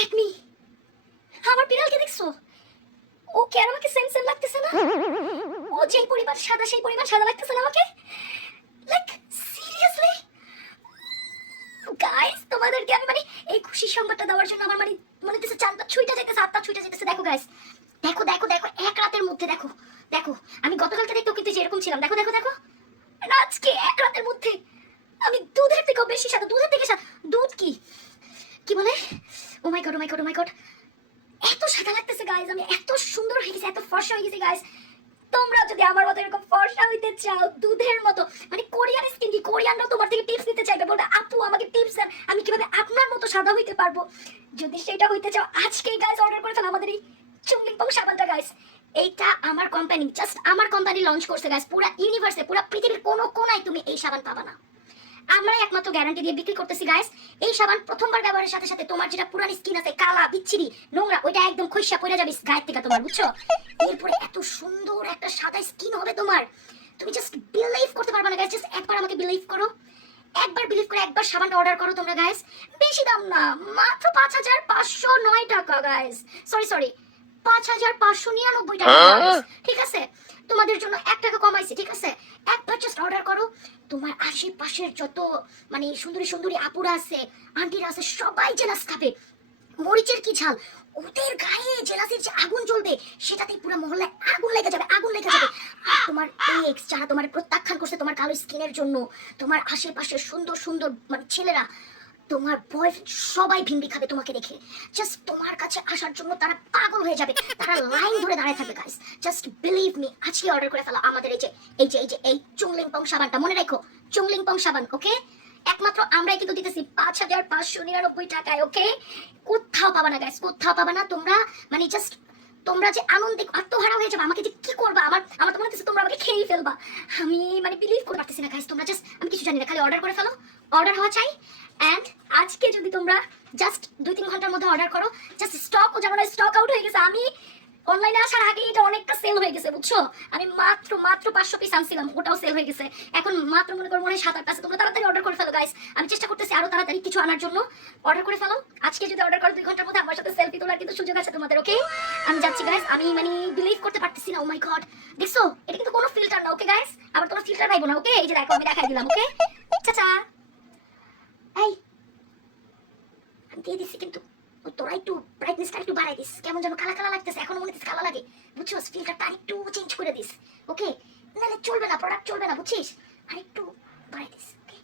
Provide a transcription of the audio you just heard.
At me, আমার বিড়ালকে দেখছো? ও কি আর আমাকে সেম সেম লাগতেছে না? ও যেই পরিমাণ সাদা সেই পরিমাণ সাদা লাগতেছে না আমাকে? লাইক সিরিয়াসলি গাইস, তোমাদেরকে আমি মানে এই খুশির সংবাদটা দেওয়ার জন্য আমার মানে মনে হচ্ছে চাঁদটা ছুঁইটা যাইতেছে, হাতটা ছুঁইটা যাইতেছে। দেখো গাইস, দেখো দেখো দেখো, এক রাতের মধ্যে দেখো দেখো, আমি গতকালকে দেখতেও কিন্তু যেরকম ছিলাম, দেখো দেখো দেখো, আর আজকে এক রাতের মধ্যে আমি দুধের থেকেও বেশি সাদা, দুধের থেকে সাদা। দুধ কি কি বলে, ও মাই গড ও মাই গড ও মাই গড, এত সাদা লাগতেছে গাইস, আমি এত সুন্দর হয়ে গেছি, এত ফর্সা হয়ে গেছি গাইস। তোমরা যদি আমার মতো এরকম ফর্সা হইতে চাও, দুধের মতো, মানে কোরিয়ান স্কিন, কি কোরিয়ানরা তোমার থেকে টিপস নিতে চাইবে, বলবে আপু আমাকে টিপস দেন আমি কিভাবে আপনার মতো সাদা হইতে পারবো। যদি সেটা হইতে চাও আজকেই গাইস অর্ডার করে ফেলো আমাদের এই চুংলিংপং সাবানটা গাইস। এইটা আমার কোম্পানি, জাস্ট আমার কোম্পানি লঞ্চ করছে গাইস। পুরো ইউনিভার্সে, পুরো পৃথিবীর কোনো কোনায় তুমি এই সাবান পাবা না। আমরাই একমাত্র গ্যারান্টি দিয়ে বিক্রি করতেছি গাইস। এই সাবান প্রথমবার ব্যবহারের সাথে সাথে তোমার যেটা পুরানি স্কিন আছে, কালা বিচ্ছিরি নোংরা, ওইটা একদম খইসা পড়ে যাবে গায়ের থেকে তোমার, বুঝছো? এরপরে এত সুন্দর একটা সাদা স্কিন হবে তোমার, তুমি জাস্ট বিলিভ করতে পারবে না গাইস। জাস্ট একবার আমাকে বিলিভ করো, একবার বিলিভ করে একবার সাবানটা অর্ডার করো তোমরা গাইস। বেশি দাম না, মাত্র ৫,৫০৯ টাকা গাইস। সরি সরি, ৫,৫৯৯ টাকা গাইস, ঠিক আছে? তোমাদের জন্য ১ টাকা কমাইছি, ঠিক আছে? একবার জাস্ট অর্ডার করো, তোমার আশেপাশের যত মানে সুন্দরী সুন্দরী আপুরা আছে, আন্টিরা আছে, সবাই জেলাস খাবে। মরিচের কি ঝাল, ওদের গায়ে জেলাসির যে আগুন জ্বলবে, সেটাতেই পুরো মহল্লায় আগুন লেগে যাবে, আগুন লেগে যাবে। আর তোমার এক্স যারা তোমার প্রত্যাখ্যান করছে তোমার কালো স্কিনের জন্য, তোমার আশেপাশের সুন্দর সুন্দর মানে ছেলেরা, তোমার বয়ফ্রেন্ড, সবাই ভিন্ডি খাবে তোমাকে দেখে। জাস্ট তোমার কাছে আসার জন্য তারা পাগল হয়ে যাবে, তারা লাইন ধরে দাঁড়ায় থাকবে গাইস। জাস্ট বিলিভ মি, আজকে অর্ডার করে ফেলো আমাদের এই চুংলিংপং সাবানটা, মনে রাখো চুংলিংপং সাবান, ওকে? একমাত্র আমরাই কিন্তু দিতেছি ৫,৫৯৯ টাকায়, ওকে? কোথাও পাবা না গাইস, কোথাও পাবা না। তোমরা মানে জাস্ট তোমরা যে আনন্দে আত্মহারা হয়ে যাবে, আমাকে যে কি করবা, আমার আমার তো মনে হচ্ছে তোমরা আমাকে খেয়েই ফেলবা। আমি মানে বিলিভ করতে পারতেছি না গাইস। তোমরা জাস্ট, আমি কিছু জানি না, খালি অর্ডার করে ফেলো, অর্ডার হওয়া চাই। এন্ড আজকে যদি তোমরা জাস্ট ২-৩ ঘন্টার মধ্যে অর্ডার করো, জাস্ট স্টকও যেমন স্টক আউট হয়ে গেছে, আমি অনলাইনে আসার আগে এটা অনেকটা সেল হয়ে গেছে, বুঝছো? আমি মাত্র ৫০০ পিস আনছিলাম, ওটাও সেল হয়ে গেছে। এখন মাত্র মনে করো মনে হয় ৭-৮ আছে। তোমরা তাড়াতাড়ি অর্ডার করে ফেলো গাইস, আমি চেষ্টা করতেছি আরো তাড়াতাড়ি কিছু আনার জন্য। অর্ডার করে ফেলো আজকে, যদি অর্ডার করো ২ ঘন্টার মধ্যে আমার সাথে সেলফি তোলার কিন্তু সুযোগ আছে তোমাদের, ওকে? আমি যাচ্ছি গাইস, আমি মানে বিলিভ করতে পারতেছি না। ও মাই গড, দেখছো? এটা কিন্তু কোনো ফিল্টার না, ওকে গাইস? আবার তোমরা ফিল্টার পাইবো না, ওকে? এই যে দেখো আমি দেখাই দিলাম, ওকে? চাচা এই আমি দিয়ে দিচ্ছি, কিন্তু তোরা একটু ব্রাইটনেসটা একটু বাড়াই দিস, কেমন যেন কালা কালা লাগতেছে, এখনো মনে হচ্ছে কালা লাগে, বুঝছো? ফিল্টারটা আরেকটু চেঞ্জ করে দিস, ওকে? নাহলে চলবে না, প্রোডাক্ট চলবে না, বুঝছিস? আরেকটু বাড়াই দিস, ওকে?